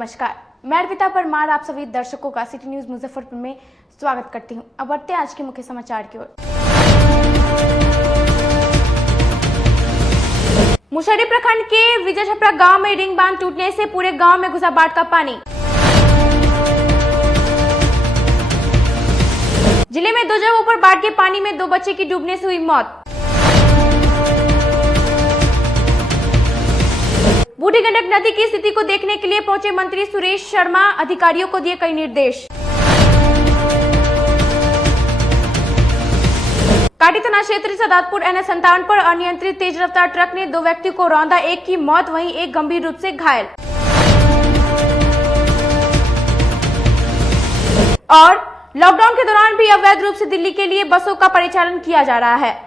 नमस्कार, मैं अर्पिता परमार आप सभी दर्शकों का सिटी न्यूज मुजफ्फरपुर में स्वागत करती हूं। अब बढ़ते हैं आज के मुख्य समाचार की ओर। मुशहरी प्रखंड के विजय छपरा गांव में रिंग बांध टूटने से पूरे गांव में घुसा बाढ़ का पानी। जिले में 2 जगहों पर बाढ़ के पानी में 2 बच्चे की डूबने से हुई मौत। बूढ़ी गंडक नदी की स्थिति को देखने के लिए पहुंचे मंत्री सुरेश शर्मा, अधिकारियों को दिए कई निर्देश। काटी थाना क्षेत्र सदातपुर NH57 पर अनियंत्रित तेज रफ्तार ट्रक ने 2 व्यक्ति को रौंदा, एक की मौत वहीं एक गंभीर रूप से घायल। और लॉकडाउन के दौरान भी अवैध रूप से दिल्ली के लिए बसों का परिचालन किया जा रहा है।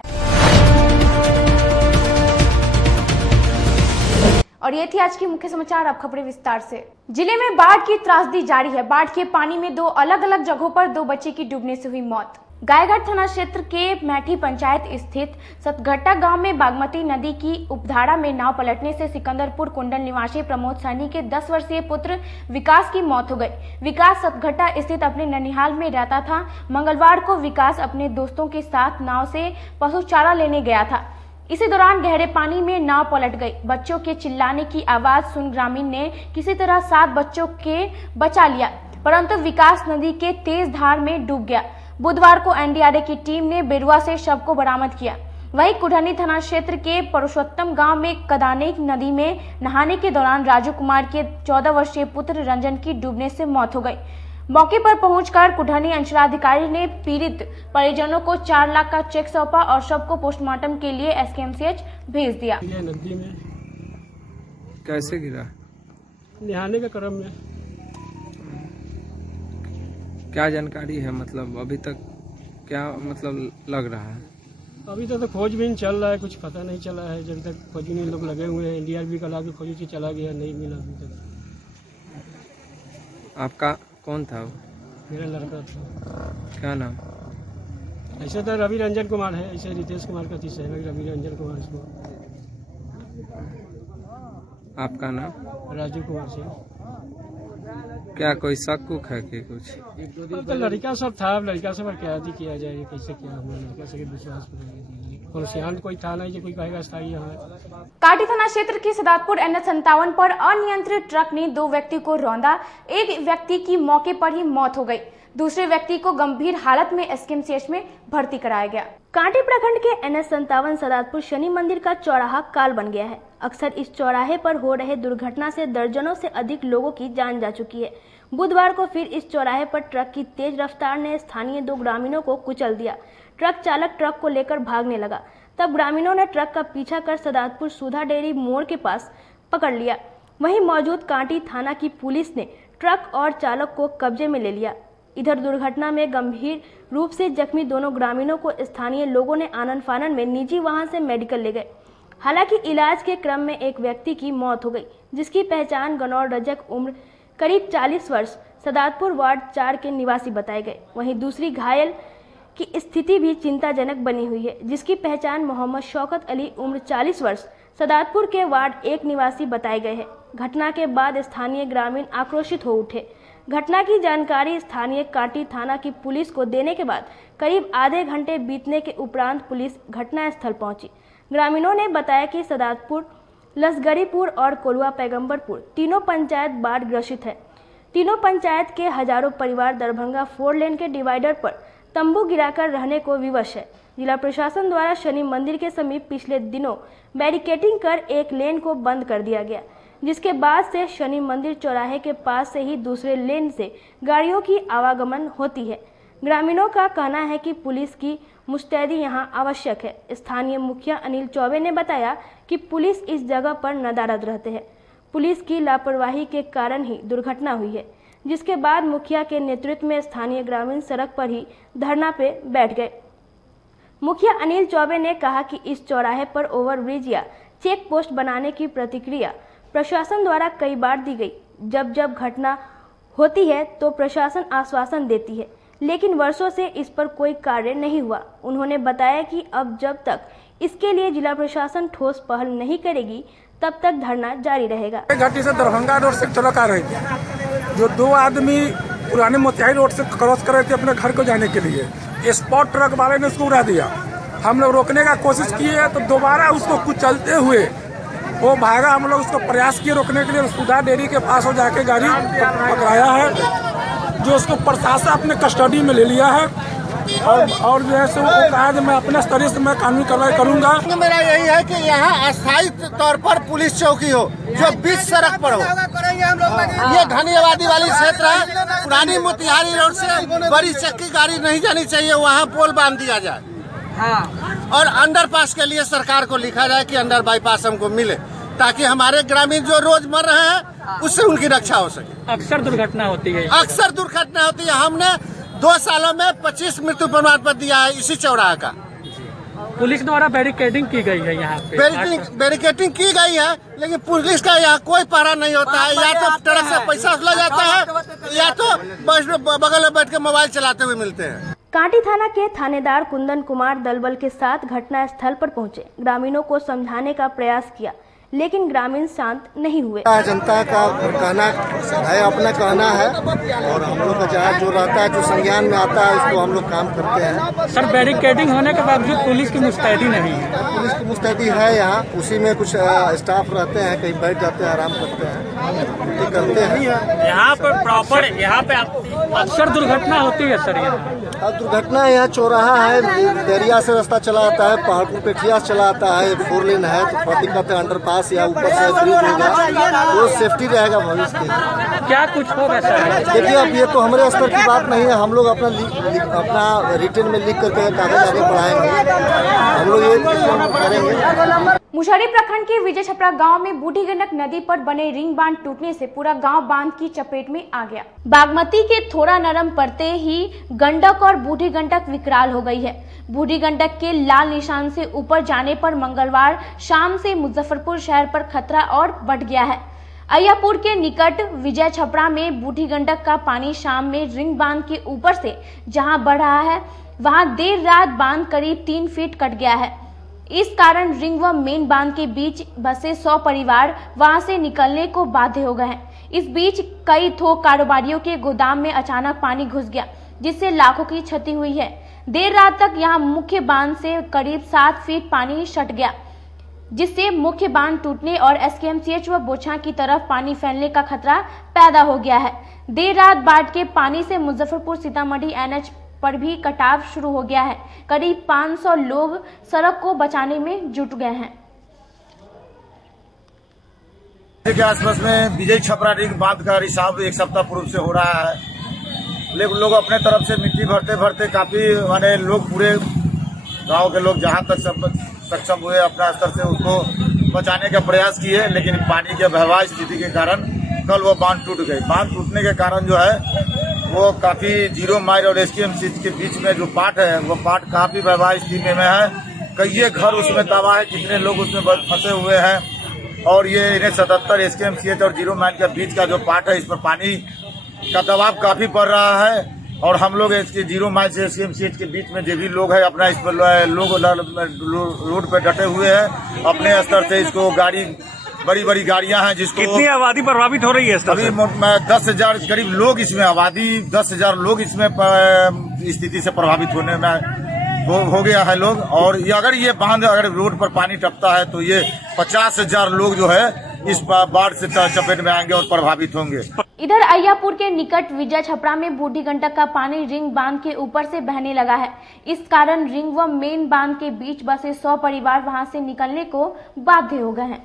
और ये थी आज की मुख्य समाचार। अब खबरें विस्तार से। जिले में बाढ़ की त्रासदी जारी है। बाढ़ के पानी में 2 अलग अलग जगहों पर 2 बच्चे की डूबने से हुई मौत। गायघाट थाना क्षेत्र के मैठी पंचायत स्थित सतघट्टा गांव में बागमती नदी की उपधारा में नाव पलटने से सिकंदरपुर कुंडल निवासी प्रमोद सैनी के 10 वर्षीय पुत्र विकास की मौत हो गई। विकास सतघट्टा स्थित अपने ननिहाल में रहता था। मंगलवार को विकास अपने दोस्तों के साथ नाव से पशु चारा लेने गया था। इसी दौरान गहरे पानी में नाव पलट गई। बच्चों के चिल्लाने की आवाज सुन ग्रामीण ने किसी तरह 7 बच्चों के बचा लिया, परंतु विकास नदी के तेज धार में डूब गया। बुधवार को NDRA की टीम ने बेरुआ से शव को बरामद किया। वहीं कुढ़नी थाना क्षेत्र के पुरुषोत्तम गांव में कदानेक नदी में नहाने के दौरान राजू कुमार के 14 वर्षीय पुत्र रंजन की डूबने से मौत हो गई। मौके पर पहुंचकर कुढ़नी अंचलाधिकारी ने पीड़ित परिजनों को 4 लाख का चेक सौंपा और शव को पोस्टमार्टम के लिए SKMCH भेज दिया। नदी में कैसे गिरा? नहाने के क्रम में। क्या जानकारी है, मतलब अभी तक क्या मतलब लग रहा है? अभी तक तो खोजबीन चल रहा है, कुछ पता नहीं चला है। जब तक खोजबीन लोग लगे हुए हैं, NDRB का लाभ खोजी चला गया, नहीं मिला अभी तक। आपका कौन था वो? मेरा लड़का था। क्या नाम? ऐसे तो रवि रंजन कुमार है, ऐसे रितेश कुमार का तीसरा है, रवि रंजन कुमार इसको। आपका नाम? राजू कुमार सिंह। क्या कोई शक है कि कुछ? तो लड़का सब था, लड़का सब पर क्या किया जाए, कैसे क्या हुआ, लड़का से विश्वास और सियान कोई था नहीं जो कोई कहेगा स्थायी है। काटी थाना क्षेत्र के सदातपुर NH57 पर अनियंत्रित ट्रक ने 2 व्यक्ति को रौंदा, एक व्यक्ति की मौके पर ही मौत हो गई, दूसरे व्यक्ति को गंभीर हालत में SKMCH में भर्ती कराया गया। कांटी प्रखंड के NH57 सदातपुर शनि मंदिर का चौराहा काल बन गया है। अक्सर इस चौराहे पर हो रहे दुर्घटना से दर्जनों से अधिक लोगों की जान जा चुकी है। बुधवार को फिर इस चौराहे पर ट्रक की तेज रफ्तार ने स्थानीय 2 ग्रामीणों को कुचल दिया। ट्रक चालक ट्रक को लेकर भागने लगा, तब ग्रामीणों ने ट्रक का पीछा कर सदातपुर सुधा डेयरी मोड़ के पास पकड़ लिया। वहीं मौजूद कांटी थाना की पुलिस ने ट्रक और चालक को कब्जे में ले लिया। इधर दुर्घटना में गंभीर रूप से जख्मी दोनों ग्रामीणों को स्थानीय लोगों ने आनन फानन में निजी वाहन से मेडिकल ले गए। हालांकि इलाज के क्रम में एक व्यक्ति की मौत हो गई, जिसकी पहचान गनौर रजक उम्र करीब 40 वर्ष सदातपुर वार्ड 4 के निवासी बताए गए। वहीं दूसरी घायल की स्थिति भी चिंताजनक बनी हुई है, जिसकी पहचान मोहम्मद शौकत अली उम्र 40 वर्ष सदातपुर के वार्ड 1 निवासी बताए गए हैं। घटना के बाद स्थानीय ग्रामीण आक्रोशित हो उठे। घटना की जानकारी स्थानीय काटी थाना की पुलिस को देने के बाद करीब आधे घंटे बीतने के उपरांत पुलिस घटना स्थल पहुंची। ग्रामीणों ने बताया कि सदातपुर, लसगरीपुर और कोलवा पैगंबरपुर तीनों पंचायत बाढ़ ग्रसित है। तीनों पंचायत के हजारों परिवार दरभंगा 4 लेन के डिवाइडर पर तंबू गिराकर रहने को विवश है। जिला प्रशासन द्वारा शनि मंदिर के समीप पिछले दिनों बैरिकेडिंग कर एक लेन को बंद कर दिया गया, जिसके बाद से शनि मंदिर चौराहे के पास से ही दूसरे लेन से गाड़ियों की आवागमन होती है। ग्रामीणों का कहना है कि पुलिस की मुस्तैदी यहां आवश्यक है। स्थानीय मुखिया अनिल चौबे ने बताया कि पुलिस इस जगह पर नदारद रहते हैं। पुलिस की लापरवाही के कारण ही दुर्घटना हुई है, जिसके बाद मुखिया के नेतृत्व में स्थानीय ग्रामीण सड़क पर ही धरना पे बैठ गए। मुखिया अनिल चौबे ने कहा कि इस चौराहे पर ओवरब्रिज या चेक पोस्ट बनाने की प्रतिक्रिया प्रशासन द्वारा कई बार दी गई। जब जब घटना होती है तो प्रशासन आश्वासन देती है, लेकिन वर्षों से इस पर कोई कार्य नहीं हुआ। उन्होंने बताया कि अब जब तक इसके लिए जिला प्रशासन ठोस पहल नहीं करेगी, तब तक धरना जारी रहेगा। घाटी से दरभंगा रोड से चलक आ रही थी, जो दो आदमी पुराने मोतिहारी रोड से क्रॉस कर रहे थे अपने घर को जाने के लिए। स्पॉट ट्रक वाले ने उसको उड़ा दिया। हम लोग रोकने का कोशिश किए तो दोबारा उसको कुचलते हुए वो भागा। हम लोग उसको प्रयास किए रोकने के लिए, सुधा डेयरी के पास हो जाके गाड़ी पकड़ाया है, जो उसको प्रशासन अपने कस्टडी में ले लिया है। और जो है सो वो कहा कि मैं अपने स्तरीय से मैं कानूनी कार्रवाई करूंगा। मेरा यही है कि यहाँ अस्थायी तौर पर पुलिस चौकी हो, जो बीच सड़क पर हो। ये घनी आबादी वाली क्षेत्र है। पुरानी मोतिहारी रोड से बड़ी चक्की गाड़ी नहीं जानी चाहिए, वहाँ पोल बांध दिया जाए। और अंडरपास के लिए सरकार को लिखा जाए कि अंडर बाईपास हमको मिले, ताकि हमारे ग्रामीण जो रोज मर रहे हैं उससे उनकी रक्षा हो सके। अक्सर दुर्घटना होती है। हमने 2 सालों में 25 मृत्यु प्रमाण पत्र दिया है इसी चौराहे का। पुलिस द्वारा बैरिकेडिंग की गई है यहाँ पे। बैरिकेडिंग की गई है, लेकिन पुलिस का यहाँ कोई पहरा नहीं होता है। या तो ट्रक से पैसा ले जाता है, या तो बगल में बैठ के मोबाइल चलाते हुए मिलते हैं। कांटी थाना के थानेदार कुंदन कुमार दलबल के साथ घटना स्थल पर पहुंचे, ग्रामीणों को समझाने का प्रयास किया, लेकिन ग्रामीण शांत नहीं हुए। जनता का कहना है, अपना कहना है, और हम लोग का चाहे जो रहता है, जो संज्ञान में आता है, उसको हम लोग काम करते हैं। सर, बैरिकेडिंग होने के बावजूद पुलिस की मुस्तैदी नहीं है। पुलिस की मुस्तैदी है यहाँ, उसी में कुछ स्टाफ रहते हैं, कहीं बैठ जाते हैं, आराम करते हैं, ये करते हैं। यहाँ पर प्रॉपर यहाँ पे अक्सर दुर्घटना होती है सर। अब दुर्घटना यहाँ चौराहा है, देरिया से रास्ता चला आता है, पहाड़पुर पेठिया से चला आता है, 4 लेन है, तो थोड़ा दिक्कत है। अंडरपास या ऊपर से ब्रिज होगा तो सेफ्टी रहेगा भविष्य के। क्या कुछ होगा सर? देखिए, अब ये तो हमारे स्तर की बात नहीं है। हम लोग अपना रिटर्न में लिख करके कागज आगे बढ़ाएंगे, हम लोग ये करेंगे। मुशहरी प्रखंड के विजय छपरा गांव में बूढ़ी गंडक नदी पर बने रिंग बांध टूटने से पूरा गांव बांध की चपेट में आ गया। बागमती के थोड़ा नरम पड़ते ही गंडक और बूढ़ी गंडक विकराल हो गई है। बूढ़ी गंडक के लाल निशान से ऊपर जाने पर मंगलवार शाम से मुजफ्फरपुर शहर पर खतरा और बढ़ गया है। अय्यापुर के निकट विजय छपरा में बूढ़ी गंडक का पानी शाम में रिंग बांध के ऊपर से जहां बढ़ रहा है, वहां देर रात बांध करीब 3 फीट कट गया है। इस कारण रिंग व मेन बांध के बीच बसे 100 परिवार वहां से निकलने को बाध्य हो गए हैं। इस बीच कई थोक कारोबारियों के गोदाम में अचानक पानी घुस गया, जिससे लाखों की क्षति हुई है। देर रात तक यहां मुख्य बांध से करीब 7 फीट पानी सट गया, जिससे मुख्य बांध टूटने और एसकेएमसीएच व बोछा की तरफ पानी फैलने का खतरा पैदा हो गया है। देर रात बाढ़ के पानी से मुजफ्फरपुर सीतामढ़ी एनएच पर भी कटाव शुरू हो गया है। करीब 500 लोग सड़क को बचाने में जुट गए हैं। के आसपास में विजय छपरा रिंग बांध का रिसाव 1 सप्ताह पूर्व से हो रहा है, लेकिन लोग अपने तरफ से मिट्टी भरते भरते काफी माने लोग पूरे गांव के लोग जहां तक सब सक्षम हुए अपना स्तर से उसको बचाने का प्रयास किए, लेकिन पानी के बहवाह स्थिति के कारण कल वो बांध टूट गई। बांध टूटने के कारण जो है वो काफी 0 माइल और एसकेएमसीएच के बीच में जो पार्ट है वो पार्ट काफी बहवाह स्थिति में है। कई घर उसमें तबाह है, कितने लोग उसमें फंसे हुए हैं। और ये इन्हें 77 एसकेएमसीएच और 0 माइल के बीच का जो पार्ट है, इस पर पानी का दबाव काफी पड़ रहा है। और हम लोग इसके 0 माइल से एसकेएमसीएच के बीच में जो भी लोग है अपना इस पर लोग रोड पे डटे हुए हैं अपने स्तर से। इसको गाड़ी बड़ी गाड़ियां हैं जिसको कितनी आबादी प्रभावित हो रही है? अभी 10,000 करीब लोग इसमें, आबादी 10,000 लोग इसमें स्थिति से प्रभावित होने में हो गया है लोग। और अगर ये बांध अगर रोड पर पानी टपता है तो ये 50,000 लोग जो है इस बाढ़ से चपेट में आएंगे और प्रभावित होंगे। इधर अय्यापुर के निकट विजय छपरा में बूढ़ी गंडक का पानी रिंग बांध के ऊपर से बहने लगा है। इस कारण रिंग व मेन बांध के बीच बसे 100 परिवार वहां से निकलने को बाध्य हो गए हैं।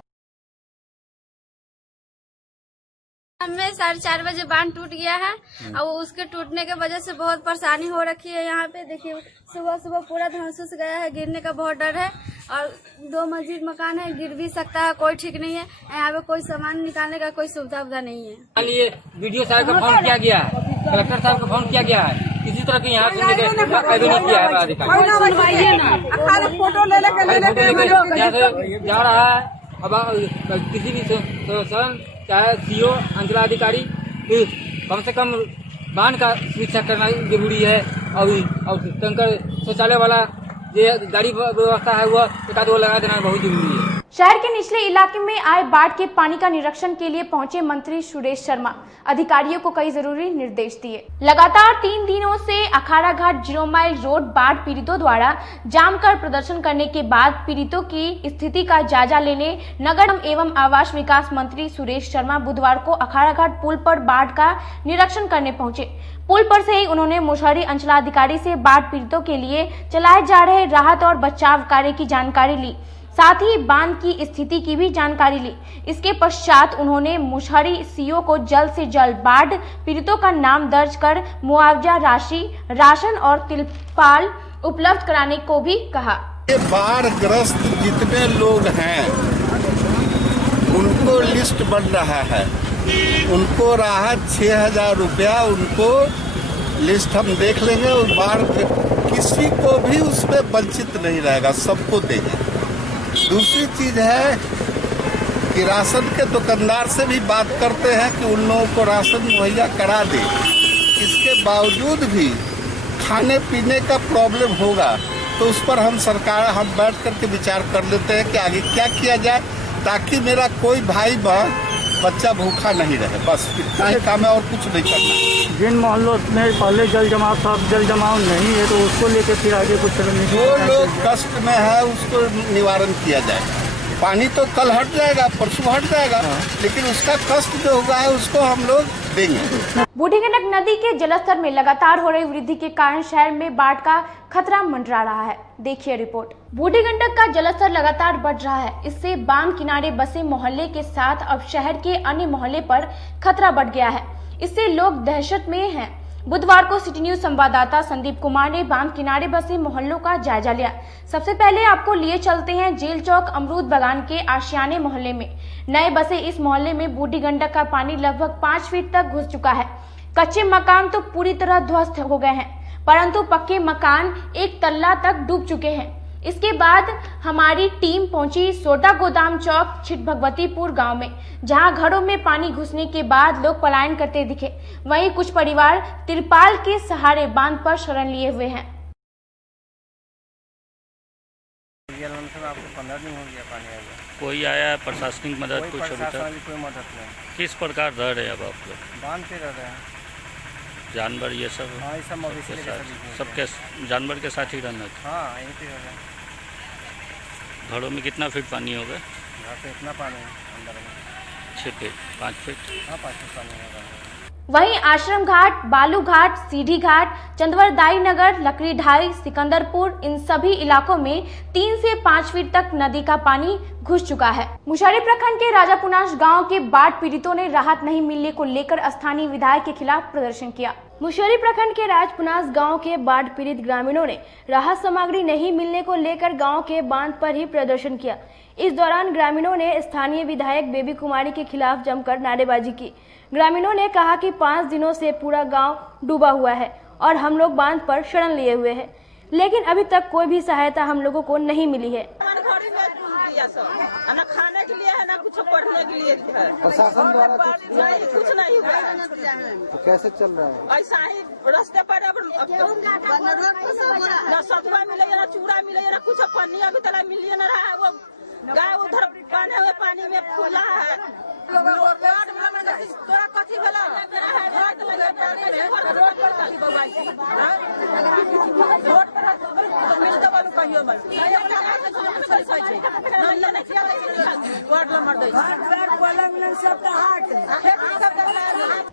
हमें 4:30 बजे बांध टूट गया है और उसके टूटने के वजह से बहुत परेशानी हो रखी है। यहाँ पे देखिए सुबह पूरा धंसुस गया है, गिरने का बहुत डर है। और 2 मंजिल मकान है, गिर भी सकता है, कोई ठीक नहीं है। यहाँ पे कोई सामान निकालने का कोई सुविधा नहीं है। ये वीडियो साहब का फोन किया गया है, कलेक्टर साहब का फोन किया गया है, किसी तरह की यहाँ सुनने नहीं किया है अधिकारी। फोटो लेके यहाँ से जा रहा है। अब किसी भी चाहे सीओ अंचलाधिकारी कम से कम बांध का सुरक्षा करना जरूरी है। और टंकर शौचालय वाला जो गाड़ी व्यवस्था है वो 1 आध लगा देना बहुत जरूरी है। शहर के निचले इलाके में आए बाढ़ के पानी का निरीक्षण के लिए पहुंचे मंत्री सुरेश शर्मा अधिकारियों को कई जरूरी निर्देश दिए। लगातार 3 दिनों से अखाड़ा घाट 0 माइल रोड बाढ़ पीड़ितों द्वारा जाम कर प्रदर्शन करने के बाद पीड़ितों की स्थिति का जायजा लेने नगर एवं आवास विकास मंत्री सुरेश शर्मा बुधवार को अखाड़ा घाट पुल पर बाढ़ का निरीक्षण करने पहुंचे। पुल पर से ही उन्होंने मुशहरी अंचलाधिकारी से बाढ़ पीड़ितों के लिए चलाए जा रहे राहत और बचाव कार्य की जानकारी ली, साथ ही बांध की स्थिति की भी जानकारी ली। इसके पश्चात उन्होंने मुशहरी सीओ को जल्द से जल्द बाढ़ पीड़ितों का नाम दर्ज कर मुआवजा राशि, राशन और तिरपाल उपलब्ध कराने को भी कहा। बाढ़ ग्रस्त जितने लोग हैं उनको लिस्ट बन रहा है, उनको राहत 6,000 रुपया, उनको लिस्ट हम देख लेंगे और बाढ़ किसी को भी उसमें वंचित नहीं रहेगा, सबको देंगे। दूसरी चीज है कि राशन के दुकानदार से भी बात करते हैं कि उन लोगों को राशन मुहैया करा दे। इसके बावजूद भी खाने पीने का प्रॉब्लम होगा तो उस पर हम बैठ करके विचार कर लेते हैं कि आगे क्या किया जाए ताकि मेरा कोई भाई बहन बच्चा भूखा नहीं रहे। बस इतना ही काम है और कुछ नहीं करना। जिन मोहल्लों में पहले जल जमाव था, अब जल जमाव नहीं है तो उसको लेकर फिर आगे कुछ जो लोग कष्ट में है उसको निवारण किया जाए। पानी तो कल हट जाएगा, परसों हट जाएगा, लेकिन उसका कष्ट जो हुआ है उसको हम लोग देंगे। बूढ़ी गंडक नदी के जलस्तर में लगातार हो रही वृद्धि के कारण शहर में बाढ़ का खतरा मंडरा रहा है। देखिए रिपोर्ट। बूढ़ी गंडक का जलस्तर लगातार बढ़ रहा है। इससे बांध किनारे बसे मोहल्ले के साथ अब शहर के अन्य मोहल्ले पर खतरा बढ़ गया है। इससे लोग दहशत में हैं। बुधवार को सिटी न्यूज संवाददाता संदीप कुमार ने बांध किनारे बसे मोहल्लों का जायजा लिया। सबसे पहले आपको लिए चलते हैं जेल चौक अमरूद बागान के आशियाने मोहल्ले में। नए बसे इस मोहल्ले में बूढ़ी गंडक का पानी लगभग 5 फीट तक घुस चुका है। कच्चे मकान तो पूरी तरह ध्वस्त हो गए हैं, परंतु पक्के मकान 1 तल्ला तक डूब चुके हैं। इसके बाद हमारी टीम पहुंची सोटा गोदाम चौक छिट भगवतीपुर गांव में, जहां घरों में पानी घुसने के बाद लोग पलायन करते दिखे। वहीं कुछ परिवार तिरपाल के सहारे बांध पर शरण लिए हुए हैं। आपको 15 दिन हो गया पानी आ गया। कोई आया प्रशासनिक मदद कुछ अभी तक? कोई मदद नहीं। किस प्रकार रह रहे अब आप लोग? बांध पे रह रहे हैं। जानवर ये सब? हाँ, ये सब मवेशी के साथ। सबके जानवर के साथ ही रहना था? हाँ, यहीं पे रह रहे हैं। घरों में कितना फीट पानी हो गया? घर पे इतना पानी है अंदर में 6 फीट 5 फीट? हाँ, 5 फीट पानी होगा। वहीं आश्रम घाट, बालू घाट, सीढ़ी घाट, चंदवरदाई नगर, लकड़ी ढाई, सिकंदरपुर, इन सभी इलाकों में 3 से 5 फीट तक नदी का पानी घुस चुका है। मुशहरी प्रखंड के राजापुनाश गांव के बाढ़ पीड़ितों ने राहत नहीं मिलने को लेकर स्थानीय विधायक के खिलाफ प्रदर्शन किया। मुशहरी प्रखंड के राजपुनास गांव के बाढ़ पीड़ित ग्रामीणों ने राहत सामग्री नहीं मिलने को लेकर गांव के बांध पर ही प्रदर्शन किया। इस दौरान ग्रामीणों ने स्थानीय विधायक बेबी कुमारी के खिलाफ जमकर नारेबाजी की। ग्रामीणों ने कहा कि 5 दिनों से पूरा गांव डूबा हुआ है और हम लोग बांध पर शरण लिए हुए हैं, लेकिन अभी तक कोई भी सहायता हम लोगों को नहीं मिली है। ना खाने के लिए है, ना कुछ पढ़ने के लिए है। प्रशासन द्वारा कुछ नहीं हुआ है। तो कैसे चल रहा है? ऐसा ही रास्ते पर ना सतुआ मिले, ना चूड़ा मिले, ना कुछ पन्नी अभी तक मिलिए न रहा है। वो गाय उधर बने हुए पानी में फूला है। तोरा कथी भेला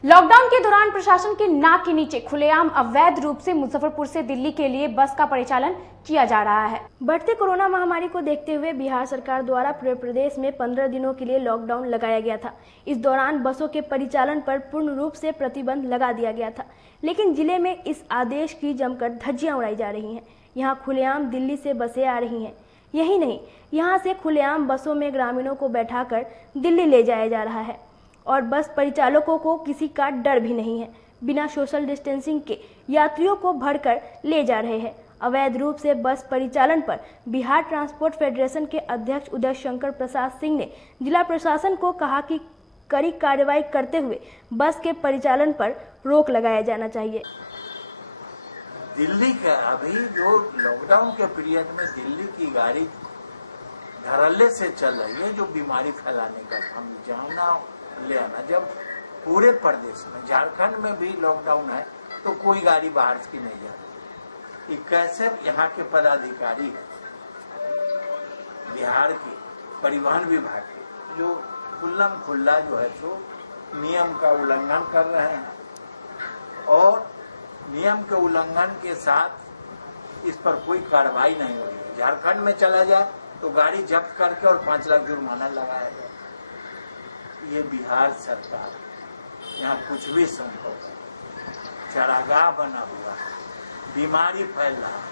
लॉकडाउन के दौरान प्रशासन के नाक के नीचे खुलेआम अवैध रूप से मुजफ्फरपुर से दिल्ली के लिए बस का परिचालन किया जा रहा है। बढ़ते कोरोना महामारी को देखते हुए बिहार सरकार द्वारा पूरे प्रदेश में 15 दिनों के लिए लॉकडाउन लगाया गया था। इस दौरान बसों के परिचालन पर पूर्ण रूप से प्रतिबंध लगा दिया गया था, लेकिन जिले में इस आदेश की जमकर धज्जियां उड़ाई जा रही हैं। यहाँ खुलेआम दिल्ली से बसें आ रही हैं। यही नहीं, यहाँ से खुलेआम बसों में ग्रामीणों को बैठाकर दिल्ली ले जाया जा रहा है और बस परिचालकों को किसी का डर भी नहीं है। बिना सोशल डिस्टेंसिंग के यात्रियों को भरकर ले जा रहे हैं। अवैध रूप से बस परिचालन पर बिहार ट्रांसपोर्ट फेडरेशन के अध्यक्ष उदय शंकर प्रसाद सिंह ने जिला प्रशासन को कहा कि कड़ी कार्रवाई करते हुए बस के परिचालन पर रोक लगाया जाना चाहिए। दिल्ली का अभी जो लॉकडाउन के पीरियड में दिल्ली की गाड़ी धड़ल्ले से चल रही है, जो बीमारी फैलाने का हम जाना ले आना। जब पूरे प्रदेश में, झारखंड में भी लॉकडाउन है तो कोई गाड़ी बाहर की नहीं जा रही। ये कैसे यहाँ के पदाधिकारी बिहार के परिवहन विभाग के जो खुल्लम खुल्ला जो है सो नियम का उल्लंघन कर रहे हैं और नियम के उल्लंघन के साथ इस पर कोई कार्रवाई नहीं हो रही है। झारखंड में चला जाए तो गाड़ी जब्त करके और 5 लाख जुर्माना लगाया जाए। ये बिहार सरकार, यहाँ कुछ भी संभव है, चरागाह बना हुआ है, बीमारी फैल रहा है।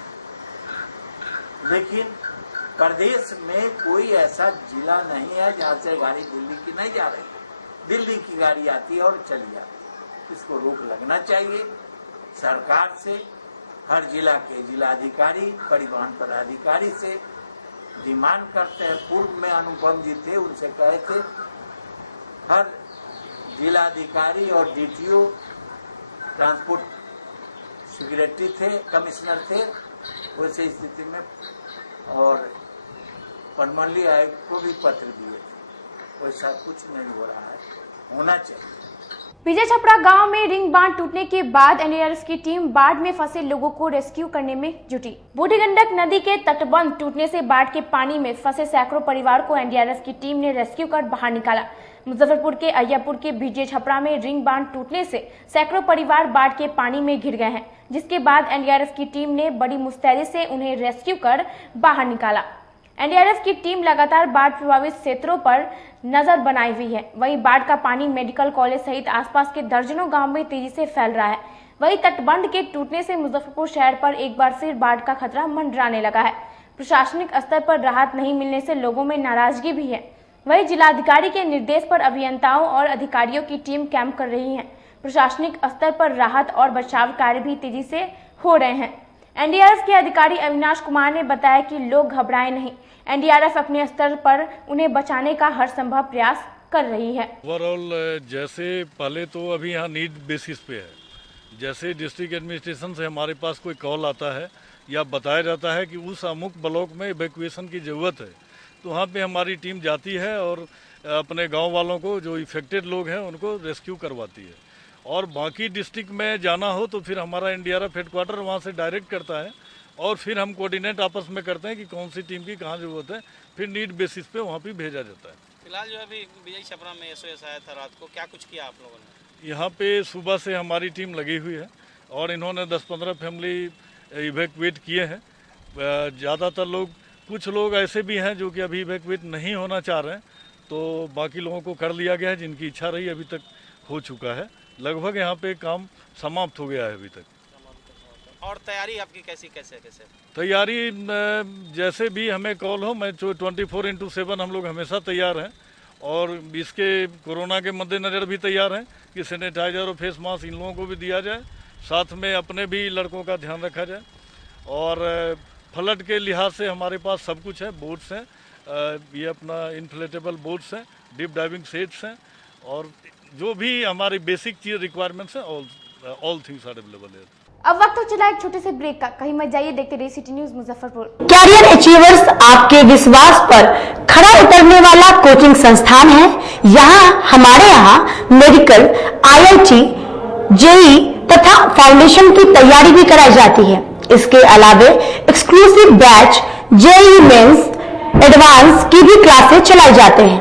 लेकिन प्रदेश में कोई ऐसा जिला नहीं है जहाँ से गाड़ी दिल्ली की नहीं जा रही। दिल्ली की गाड़ी आती है और चली जाती। इसको रोक लगना चाहिए सरकार से, हर जिला के जिलाधिकारी, परिवहन पदाधिकारी से डिमांड करते हैं। पूर्व में अनुपम जी थे, उनसे कहे थे हर जिलाधिकारी और डीटीओ, ट्रांसपोर्ट सेक्रेटरी थे, कमिश्नर थे, वैसे स्थिति में और वनमंडली आयोग को भी पत्र दिए थे। वैसा कुछ नहीं हो रहा है, होना चाहिए। विजय छपरा गांव में रिंग बांध टूटने के बाद एनडीआरएफ की टीम बाढ़ में फंसे लोगों को रेस्क्यू करने में जुटी। बूढ़ी गंडक नदी के तटबंध टूटने से बाढ़ के पानी में फंसे सैकड़ों परिवार को एनडीआरएफ की टीम ने रेस्क्यू कर बाहर निकाला। मुजफ्फरपुर के अय्यापुर के विजय छपरा में रिंग बांध टूटने से सैकड़ों परिवार बाढ़ के पानी में घिर गए हैं, जिसके बाद एनडीआरएफ की टीम ने बड़ी मुस्तैदी से उन्हें रेस्क्यू कर बाहर निकाला। एनडीआरएफ की टीम लगातार बाढ़ प्रभावित क्षेत्रों पर नजर बनाई हुई है। वहीं बाढ़ का पानी मेडिकल कॉलेज सहित आसपास के दर्जनों गांव में तेजी से फैल रहा है। वहीं तटबंध के टूटने से मुजफ्फरपुर शहर पर एक बार फिर बाढ़ का खतरा मंडराने लगा है। प्रशासनिक स्तर पर राहत नहीं मिलने से लोगों में नाराजगी भी है। वहीं जिलाधिकारी के निर्देश पर अभियंताओं और अधिकारियों की टीम कैंप कर रही है। प्रशासनिक स्तर पर राहत और बचाव कार्य भी तेजी से हो रहे हैं। एनडीआरएफ के अधिकारी अविनाश कुमार ने बताया कि लोग घबराएं नहीं, एनडीआरएफ अपने स्तर पर उन्हें बचाने का हर संभव प्रयास कर रही है। ओवरऑल जैसे पहले तो अभी यहाँ नीड बेसिस पे है, जैसे डिस्ट्रिक्ट एडमिनिस्ट्रेशन से हमारे पास कोई कॉल आता है या बताया जाता है कि उस अमुक ब्लॉक में इवैक्यूएशन की ज़रूरत है, तो वहाँ पे हमारी टीम जाती है और अपने गांव वालों को, जो इफेक्टेड लोग हैं, उनको रेस्क्यू करवाती है। और बाकी डिस्ट्रिक्ट में जाना हो तो फिर हमारा एनडीआरएफ हेडक्वार्टर वहाँ से डायरेक्ट करता है और फिर हम कोऑर्डिनेट आपस में करते हैं कि कौन सी टीम की कहाँ ज़रूरत है, फिर नीड बेसिस पे वहाँ पे भेजा जाता है। फिलहाल जो अभी विजय छपरा में एसओएस आया था रात को, क्या कुछ किया आप लोगों ने? यहाँ पे सुबह से हमारी टीम लगी हुई है और इन्होंने 10-15 फैमिली इवैक्यूएट किए हैं। ज़्यादातर लोग, कुछ लोग ऐसे भी हैं जो कि अभी इवैक्यूएट नहीं होना चाह रहे हैं, तो बाकी लोगों को कर लिया गया है। जिनकी इच्छा रही अभी तक हो चुका है। लगभग यहाँ पे काम समाप्त हो गया है अभी तक। और तैयारी आपकी कैसे? तैयारी जैसे भी हमें कॉल हो, मैं 24/7 हम लोग हमेशा तैयार हैं और इसके कोरोना के मद्देनज़र भी तैयार हैं कि सैनिटाइजर और फेस मास्क इन लोगों को भी दिया जाए, साथ में अपने भी लड़कों का ध्यान रखा जाए। और फ्लड के लिहाज से हमारे पास सब कुछ है, बोट्स हैं, ये अपना इन्फ्लेटेबल बोट्स हैं, डीप डाइविंग सेट्स हैं और जो भी हमारी बेसिक चीज रिक्वायरमेंट्स हैं, ऑल थिंग्स आर अवेलेबल है। अब वक्त हो चला एक छोटे से ब्रेक का। कहीं मत जाइए, देखते रहिए city news Muzaffarpur. Career achievers आपके विश्वास पर खरा उतरने वाला कोचिंग संस्थान है। हमारे यहाँ मेडिकल, IIT, JEE तथा फाउंडेशन की तैयारी भी कराई जाती है। इसके अलावे exclusive batch JEE mains, advance की भी क्लासेस चलाई जाते हैं।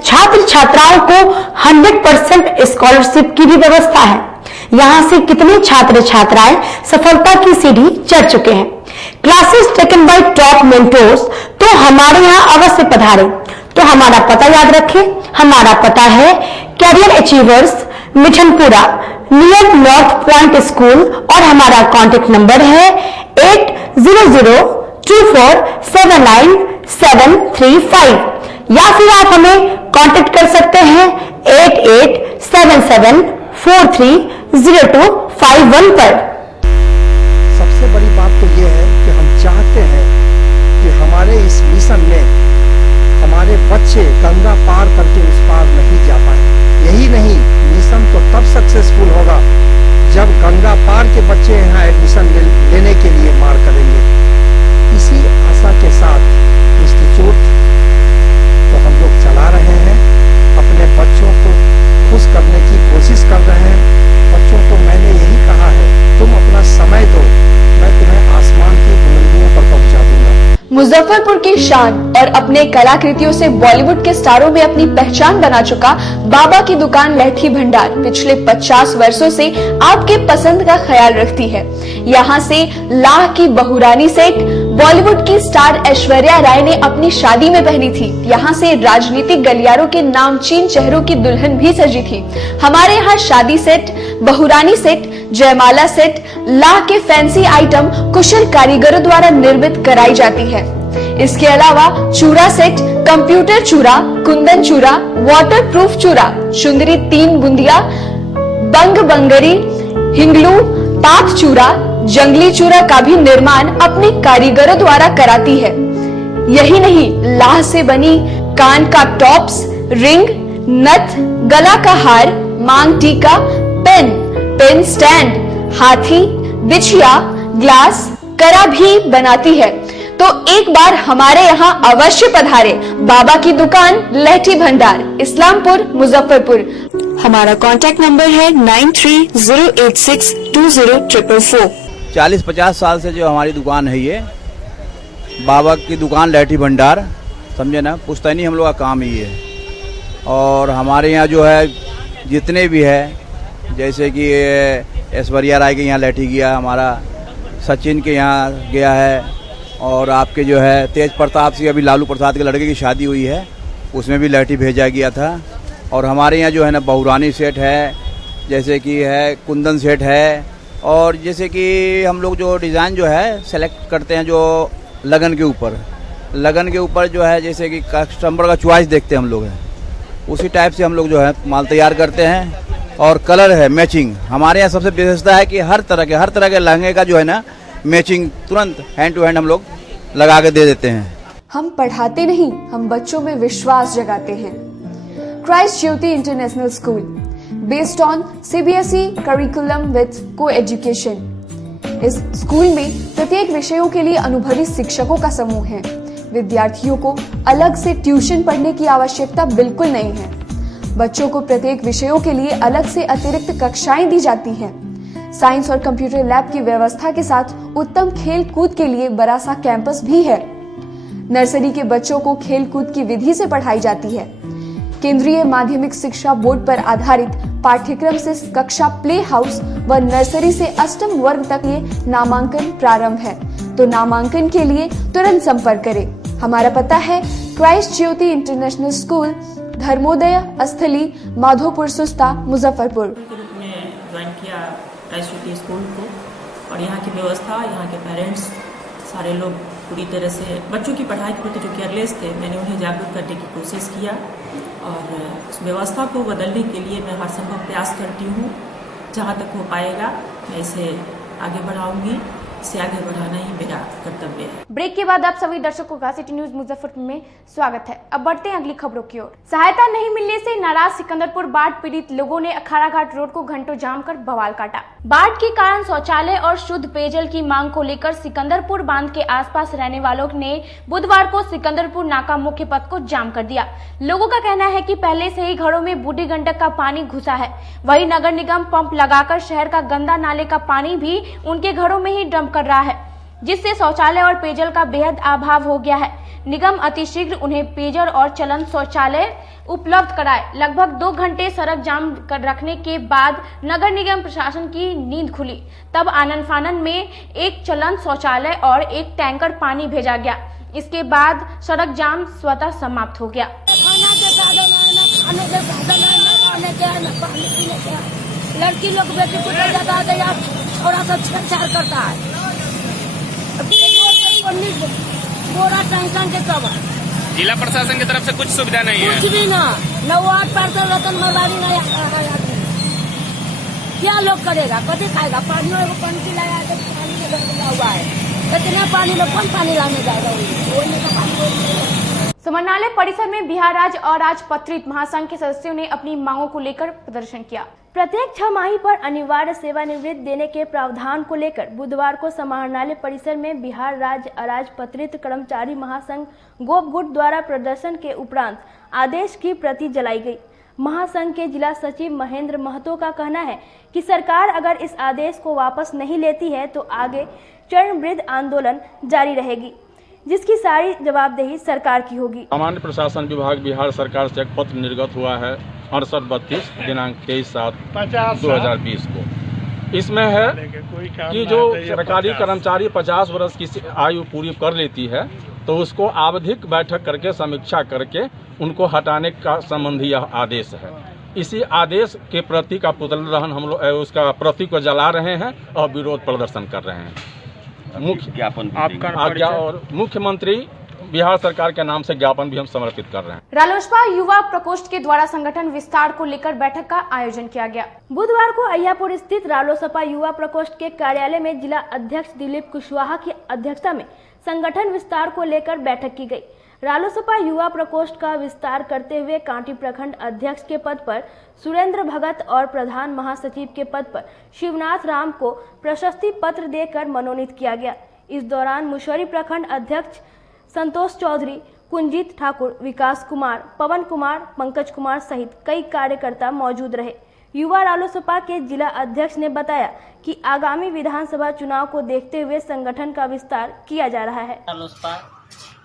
छात्र छात्राओं को 100% स्कॉलरशिप की भी व्यवस्था है। यहाँ से कितने छात्र छात्राएं सफलता की सीढ़ी चढ़ चुके हैं। Classes taken by top mentors, तो हमारे यहाँ अवश्य पधारें। तो हमारा पता याद रखें, हमारा पता है career achievers, Mithanpura, near north point school और हमारा कॉन्टेक्ट नंबर है 8002479735 या फिर आप हमें कांटेक्ट कर सकते हैं 8877430251 पर। सबसे बड़ी बात तो ये है कि हम चाहते हैं कि हमारे इस मिशन में हमारे बच्चे गंगा पार करके उस पार नहीं जा पाए। यही नहीं, मिशन तो तब सक्सेसफुल होगा जब गंगा पार के बच्चे यहाँ एडमिशन लेने के लिए मार करेंगे। इसी आशा के साथ इंस्टीट्यूट चला रहे हैं, अपने बच्चों को खुश करने की कोशिश कर रहे हैं। बच्चों को मैंने यही कहा है, तुम अपना समय दो, मैं तुम्हें आसमान की बुलंदियों पर पहुंचा दूंगा। मुजफ्फरपुर की शान और अपने कलाकृतियों से बॉलीवुड के स्टारों में अपनी पहचान बना चुका बाबा की दुकान लहठी भंडार पिछले 50 वर्षों से आपके पसंद का ख्याल रखती है। यहाँ से लाह की बहुरानी सेट बॉलीवुड की स्टार ऐश्वर्या राय ने अपनी शादी में पहनी थी। यहाँ से राजनीतिक गलियारों के नामचीन चेहरों की दुल्हन भी सजी थी। हमारे यहाँ शादी सेट, बहुरानी सेट, जयमाला सेट, लाह के फैंसी आइटम कुशल कारीगरों द्वारा निर्मित कराई जाती है। इसके अलावा चूड़ा सेट, कंप्यूटर चूड़ा, कुंदन चूड़ा, वाटर प्रूफ चूड़ा, सुंदरी 3 बुंदिया, बंग बंगरी, हिंगलू, तात चूड़ा, जंगली चूड़ा का भी निर्माण अपने कारीगरों द्वारा कराती है। यही नहीं, लाह से बनी कान का टॉप्स, रिंग, नथ, गला का हार, मांग टीका, पेन स्टैंड, हाथी, बिछिया, ग्लास, करा भी बनाती है। तो एक बार हमारे यहाँ अवश्य पधारे। बाबा की दुकान लहठी भंडार, इस्लामपुर, मुजफ्फरपुर। हमारा कांटेक्ट नंबर है 9308620444। 40-50 साल से जो हमारी दुकान है, ये बाबा की दुकान लहठी भंडार, समझे ना, पुश्तैनी हम लोग का काम ही है। और हमारे यहाँ जो है जितने भी है, जैसे कि ऐश्वर्या राय के यहाँ लहठी गया, हमारा सचिन के यहाँ गया है, और आपके जो है तेज प्रताप सिंह, अभी लालू प्रसाद के लड़के की शादी हुई है, उसमें भी लहठी भेजा गया था। और हमारे यहाँ जो है ना बहुरानी सेट है, जैसे कि है कुंदन सेट है, और जैसे कि हम लोग जो डिज़ाइन जो है सेलेक्ट करते हैं जो लगन के ऊपर जो है, जैसे कि कस्टमर का चॉइस देखते हैं हम लोग हैं, उसी टाइप से हम लोग जो है माल तैयार करते हैं। और कलर है मैचिंग, हमारे यहाँ सबसे विशेषता है कि हर तरह के लहंगे का जो है ना मैचिंग तुरंत हैंड टू हैंड हम लोग लगा के दे देते हैं। हम पढ़ाते नहीं, हम बच्चों में विश्वास जगाते हैं। Christ Jyoti international school, based on CBSE curriculum with co-education. इस स्कूल में प्रत्येक विषयों के लिए अनुभवी शिक्षकों का समूह है। विद्यार्थियों को अलग से ट्यूशन पढ़ने की आवश्यकता बिल्कुल नहीं है। बच्चों को प्रत्येक विषयों के लिए अलग से अतिरिक्त कक्षाएं दी जाती हैं। साइंस और कंप्यूटर लैब की व्यवस्था के साथ उत्तम खेल कूद के लिए बड़ा सा कैंपस भी है। नर्सरी के बच्चों को खेल कूद की विधि से पढ़ाई जाती है। केंद्रीय माध्यमिक शिक्षा बोर्ड पर आधारित पाठ्यक्रम से कक्षा प्ले हाउस व नर्सरी से अष्टम वर्ग तक ये नामांकन प्रारंभ है। तो नामांकन के लिए तुरंत संपर्क करें। हमारा पता है Christ Jyoti international school, Dharmodaya स्थली, माधोपुर सुस्ता, मुजफ्फरपुर। ज्वाइन किया क्राइस्ट ज्योति स्कूल को, और यहाँ की व्यवस्था, यहाँ के पेरेंट्स सारे लोग पूरी तरह से बच्चों की पढ़ाई के प्रति जो केयरलेस थे, मैंने उन्हें जागरूक करने की कोशिश किया, और उस व्यवस्था को बदलने के लिए मैं हर संभव प्रयास करती हूँ। जहाँ तक हो पाएगा मैं इसे आगे बढ़ाऊंगी, इसे आगे बढ़ाना ही मेरा कर्तव्य है। ब्रेक के बाद आप सभी दर्शकों का सिटी न्यूज मुजफ्फरपुर में स्वागत है। अब बढ़ते हैं अगली खबरों की ओर। सहायता नहीं मिलने से नाराज सिकंदरपुर बाढ़ पीड़ित लोगों ने अखाड़ा घाट रोड को घंटों जाम कर बवाल काटा। बाढ़ के कारण शौचालय और शुद्ध पेयजल की मांग को लेकर सिकंदरपुर बांध के आसपास रहने वालों ने बुधवार को सिकंदरपुर नाका मुख्य पथ को जाम कर दिया। लोगों का कहना है कि पहले से ही घरों में बूढ़ी गंडक का पानी घुसा है। वहीं नगर निगम पंप लगाकर शहर का गंदा नाले का पानी भी उनके घरों में ही डंप कर रहा है, जिससे शौचालय और पेयजल का बेहद अभाव हो गया है। निगम अतिशीघ्र उन्हें पेयजल और चलन शौचालय उपलब्ध कराए। लगभग 2 घंटे सड़क जाम कर रखने के बाद नगर निगम प्रशासन की नींद खुली। तब आनन फानन में एक चलन शौचालय और एक टैंकर पानी भेजा गया। इसके बाद सड़क जाम स्वतः समाप्त हो गया। लड़की लोग बेटी को लगा दे, थोड़ा सा छेड़छाड़ करता है। पूरा टेंशन के कवर जिला प्रशासन की तरफ से कुछ सुविधा नहीं है, कुछ भी ना। वार्ड पार्षद रतन मरवारी नहीं क्या लोग करेगा, कभी खाएगा? पानी टंकी लगा के पानी में हुआ है, इतने पानी में कौन पानी लाने जाएगा? समन्वय परिसर में बिहार राज्य अराजपत्रित महासंघ के सदस्यों ने अपनी मांगों को लेकर प्रदर्शन किया। प्रत्येक 6 माही पर अनिवार्य सेवानिवृत्ति देने के प्रावधान को लेकर बुधवार को समाहरणालय परिसर में बिहार राज्य अराजपत्रित कर्मचारी महासंघ गोपगुट द्वारा प्रदर्शन के उपरांत आदेश की प्रति जलाई गई। महासंघ के जिला सचिव महेंद्र महतो का कहना है कि सरकार अगर इस आदेश को वापस नहीं लेती है तो आगे चरणवृद्ध आंदोलन जारी रहेगी, जिसकी सारी जवाबदेही सरकार की होगी। सामान्य प्रशासन विभाग बिहार सरकार से एक पत्र निर्गत हुआ है 6832 दिनांक 23/7/2020 को। इसमें है कि जो सरकारी कर्मचारी 50 वर्ष की आयु पूरी कर लेती है तो उसको आवधिक बैठक करके समीक्षा करके उनको हटाने का संबंधी यह आदेश है। इसी आदेश के प्रति का पुतला दहन हम लोग उसका प्रति को जला रहे हैं और विरोध प्रदर्शन कर रहे हैं। मुख्य ज्ञापन आज्ञा और मुख्यमंत्री बिहार सरकार के नाम से ज्ञापन भी हम समर्पित कर रहे हैं। रालोसपा युवा प्रकोष्ठ के द्वारा संगठन विस्तार को लेकर बैठक का आयोजन किया गया। बुधवार को अय्यापुर स्थित रालोसपा युवा प्रकोष्ठ के कार्यालय में जिला अध्यक्ष दिलीप कुशवाहा की अध्यक्षता में संगठन विस्तार को लेकर बैठक की गई। रालोसपा युवा प्रकोष्ठ का विस्तार करते हुए कांटी प्रखंड अध्यक्ष के पद पर सुरेंद्र भगत और प्रधान महासचिव के पद पर शिवनाथ राम को प्रशस्ति पत्र देकर मनोनीत किया गया। इस दौरान मुशहरी प्रखंड अध्यक्ष संतोष चौधरी, कुंजीत ठाकुर, विकास कुमार, पवन कुमार, पंकज कुमार सहित कई कार्यकर्ता मौजूद रहे। युवा रालोसपा के जिला अध्यक्ष ने बताया कि आगामी विधानसभा चुनाव को देखते हुए संगठन का विस्तार किया जा रहा है। रालोसपा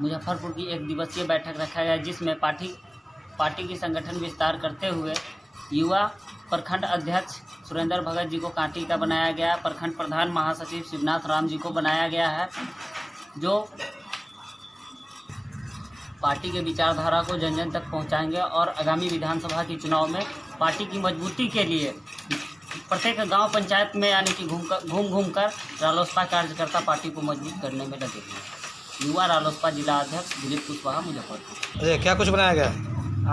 मुजफ्फरपुर की 1 दिवसीय बैठक रखा गया, जिसमें पार्टी की संगठन विस्तार करते हुए युवा प्रखंड अध्यक्ष सुरेंद्र भगत जी को कांटी का बनाया गया, प्रखंड प्रधान महासचिव शिवनाथ राम जी को बनाया गया है, जो पार्टी के विचारधारा को जन जन तक पहुंचाएंगे और आगामी विधानसभा के चुनाव में पार्टी की मजबूती के लिए प्रत्येक गांव पंचायत में यानी कि घूम कर रालोसपा कार्यकर्ता पार्टी को मजबूत करने में लगे हैं। युवा रालोसपा जिला अध्यक्ष दिलीप कुशवाहा, मुजफ्फरपुर। क्या कुछ बनाया गया?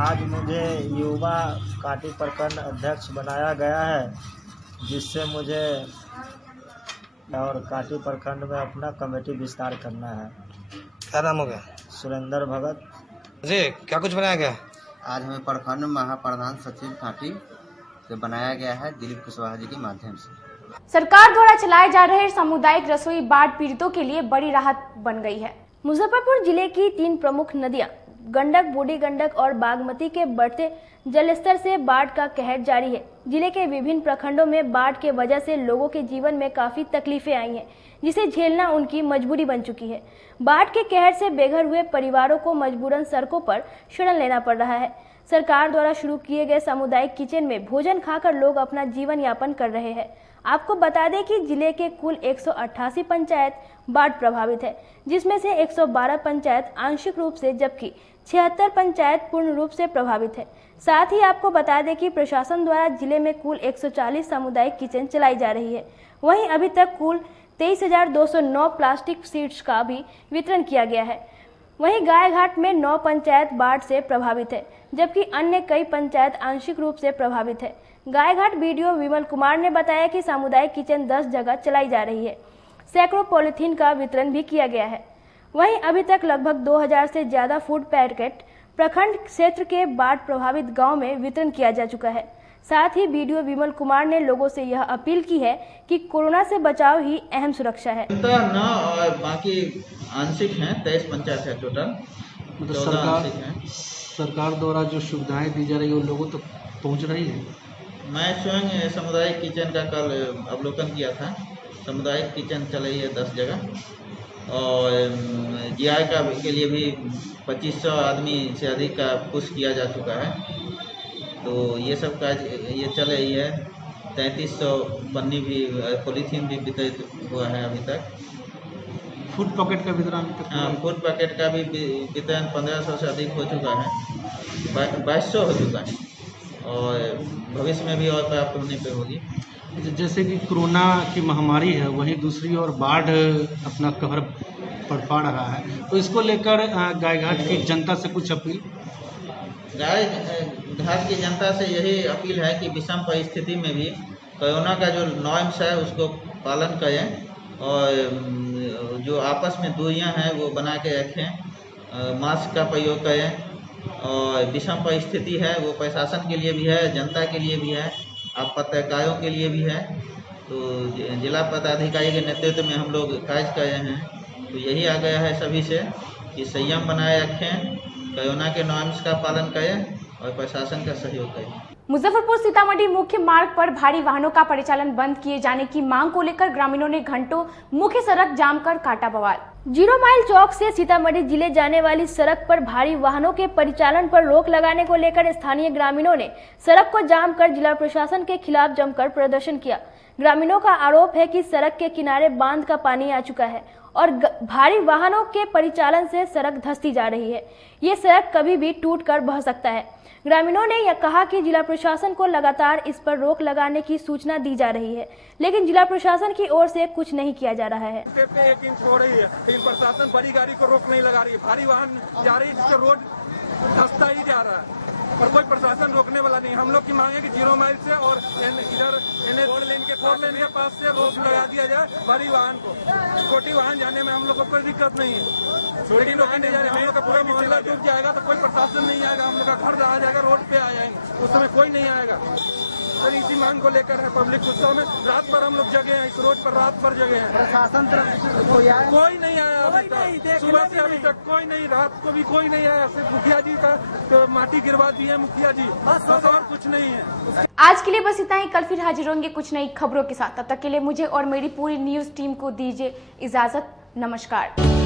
आज मुझे युवा काटी प्रखंड अध्यक्ष बनाया गया है, जिससे मुझे और काटी प्रखंड में अपना कमेटी विस्तार करना है। क्या नाम हो गया? सुरेंद्र भगत जी। क्या कुछ बनाया गया? आज हमें प्रखंड महाप्रधान सचिव काटी से बनाया गया है दिलीप कुशवाहा जी के माध्यम से। सरकार द्वारा चलाए जा रहे सामुदायिक रसोई बाढ़ पीड़ितों के लिए बड़ी राहत बन गई है। मुजफ्फरपुर जिले की 3 प्रमुख नदियां गंडक, बूढ़ी गंडक और बागमती के बढ़ते जलस्तर से बाढ़ का कहर जारी है। जिले के विभिन्न प्रखंडों में बाढ़ के वजह से लोगों के जीवन में काफी तकलीफें आई हैं, जिसे झेलना उनकी मजबूरी बन चुकी है। बाढ़ के कहर से बेघर हुए परिवारों को मजबूरन सड़कों पर शरण लेना पड़ रहा है। सरकार द्वारा शुरू किए गए सामुदायिक किचन में भोजन खाकर लोग अपना जीवन यापन कर रहे हैं। आपको बता दें कि जिले के कुल 188 पंचायत बाढ़ प्रभावित है, जिसमें से 112 पंचायत आंशिक रूप से जबकि 76 पंचायत पूर्ण रूप से प्रभावित है। साथ ही आपको बता दें कि प्रशासन द्वारा जिले में कुल 140 सामुदायिक किचन चलाई जा रही है। वहीं अभी तक कुल 23,209 प्लास्टिक शीट्स का भी वितरण किया गया है। वहीं गायघाट में 9 पंचायत बाढ़ से प्रभावित है, जबकि अन्य कई पंचायत आंशिक रूप से प्रभावित है। गायघाट बीडीओ विमल कुमार ने बताया कि सामुदायिक किचन 10 जगह चलाई जा रही है। सैकड़ों पॉलिथीन का वितरण भी किया गया है। वहीं अभी तक लगभग 2000 से ज्यादा फूड पैकेट प्रखंड क्षेत्र के बाढ़ प्रभावित गांव में वितरण किया जा चुका है। साथ ही बीडीओ विमल कुमार ने लोगों से यह अपील की है कि कोरोना से बचाव ही अहम सुरक्षा है। और बाकी आंशिक हैं, 23 पंचायत है टोटल। मतलब सरकार द्वारा जो सुविधाएं दी जा रही है वो लोगों तक पहुंच रही है। मैं स्वयं सामुदायिक किचन का कल अवलोकन किया था। सामुदायिक किचन चल रही है 10 जगह और जीआई का के लिए भी 2500 आदमी से अधिक का पुश किया जा चुका है। तो ये सब काज ये चल रही है। 3300 पन्नी भी पॉलीथीन भी वितरित हुआ है अभी तक। फूड पैकेट का वितरण? हाँ, फूड पैकेट का भी वितरण 1500 से अधिक हो चुका है, 2200 हो चुका है और भविष्य में भी और प्राप्त होने पे होगी। जैसे कि कोरोना की महामारी है, वहीं दूसरी ओर बाढ़ अपना कहर बरपा रहा है, तो इसको लेकर गायघाट की जनता से कुछ अपील? गायघाट की जनता से यही अपील है कि विषम परिस्थिति में भी कोरोना का जो नॉर्म्स है उसको पालन करें और जो आपस में दूरियां हैं वो बना के रखें, मास्क का प्रयोग करें और विषम परिस्थिति है वो प्रशासन के लिए भी है, जनता के लिए भी है आपातकायों के लिए भी है। तो जिला पदाधिकारी के नेतृत्व में हम लोग कार्य कर रहे हैं। तो यही आ गया है सभी से कि संयम बनाए रखें, कोरोना के नॉर्म्स का पालन करें और प्रशासन का सहयोग करें। मुजफ्फरपुर सीतामढ़ी मुख्य मार्ग पर भारी वाहनों का परिचालन बंद किए जाने की मांग को लेकर ग्रामीणों ने घंटों मुख्य सड़क जाम कर काटा बवाल। 0 माइल चौक से सीतामढ़ी जिले जाने वाली सड़क पर भारी वाहनों के परिचालन पर रोक लगाने को लेकर स्थानीय ग्रामीणों ने सड़क को जाम कर जिला प्रशासन के खिलाफ जमकर प्रदर्शन किया। ग्रामीणों का आरोप है कि सड़क के किनारे बांध का पानी आ चुका है और भारी वाहनों के परिचालन से सड़क धंसती जा रही है। ये सड़क कभी भी टूट कर बह सकता है। ग्रामीणों ने यह कहा कि जिला प्रशासन को लगातार इस पर रोक लगाने की सूचना दी जा रही है, लेकिन जिला प्रशासन की ओर से कुछ नहीं किया जा रहा है। 1 इंच हो रही है, लेकिन प्रशासन बड़ी गाड़ी को रोक नहीं लगा रही है। भारी वाहन जा रही है जिससे रोड धंसता ही जा रहा है और कोई प्रशासन रोकने वाला नहीं। हम लोग की मांग है कि 0 माइल से और इधर NH लेन के 4 लेन के पास से रोक लगा दिया जाए भारी वाहन को। छोटी वाहन जाने में हम लोग को कोई दिक्कत नहीं है, छोटी लोग नहीं जा रहे। हम लोग का पूरा मोहल्ला डूब जाएगा तो कोई प्रशासन नहीं आएगा, हम लोग का घर आ जाएगा, रोड पे आ जाएंगे, उस समय कोई नहीं आएगा। सर इसी मांग को लेकर है पब्लिक उत्सव में रात भर हम लोग जगे हैं, इस रोड पर रात भर जगे हैं। प्रशासन कोई नहीं आया अभी तक, सुबह से अभी तक कोई नहीं, रात को भी कोई नहीं आया। सिर्फ मुखिया जी का तो माटी गिरवा दी है मुखिया जी, बस और कुछ नहीं है। आज के लिए बस इतना ही। कल फिर हाजिर होंगे कुछ नई खबरों के साथ। तब तक के लिए मुझे और मेरी पूरी न्यूज टीम को दीजिए इजाजत। नमस्कार।